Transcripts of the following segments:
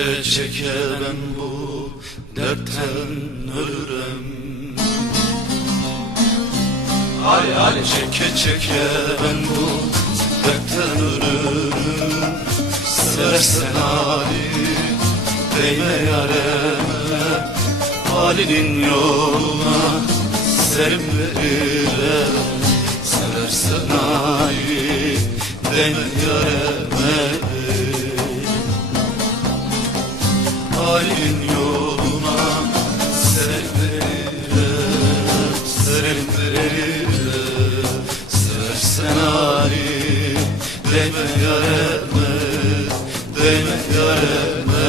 Çeke çeke ben bu dertten ölürüm Ay ay çeke çeke ben bu dertten ölürüm Seversen Ali değme yareme. Halinin yoluna serim veririm Seversen Ali değme yareme Halin yoluna severim, severim Seversen Ali, değme yareme, değme yareme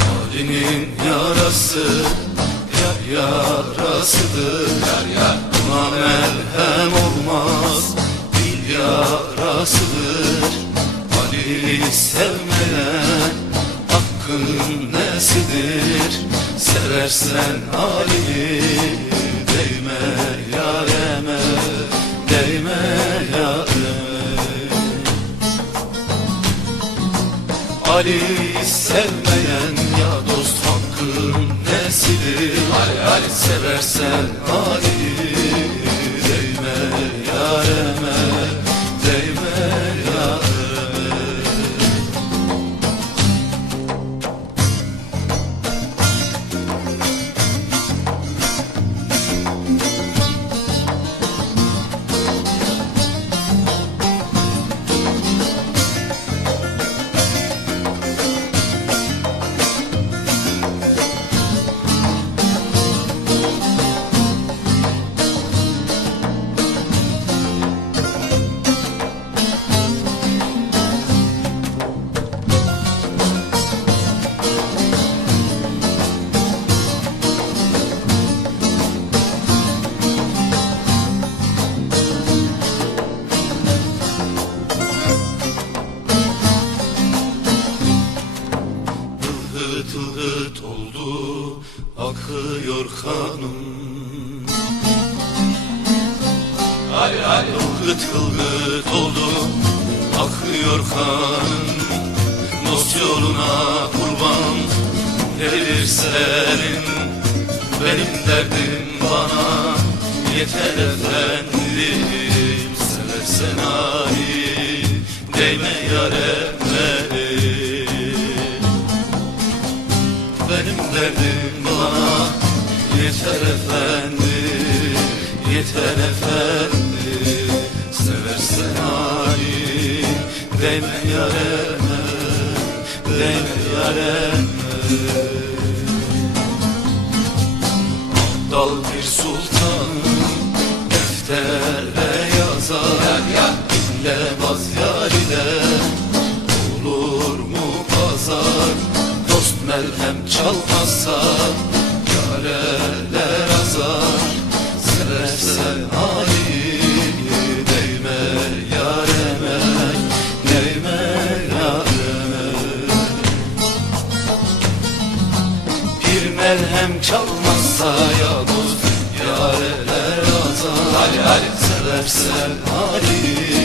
Halinin yarası, yar yarasıdır. Yar yar, buna merhem olmaz, dil yarasıdır Ali sevmeyen hakkın nesidir? Seversen Ali'yi değme yareme Değme yareme. Ali sevmeyen ya dost hakkın nesidir? Ali Ali. Seversen Ali'yi Hıt hıt oldu akıyor kanım. Ay ay hıt hıt oldu akıyor kanım. Dost yoluna kurban gelir senin. Benim derdim bana yeter efendim. Seversen Ali değme yareme derdim bana yeter efendi Yeter efendi Seversen Ali Değme yareme Değme yareme. Dal bir sultanım Deftere yazar. İlle baz yar ile Olur mu pazar? Dost merhem çalmazsa merhem çalmazsa ya dost Yareler azar. Seversen Ali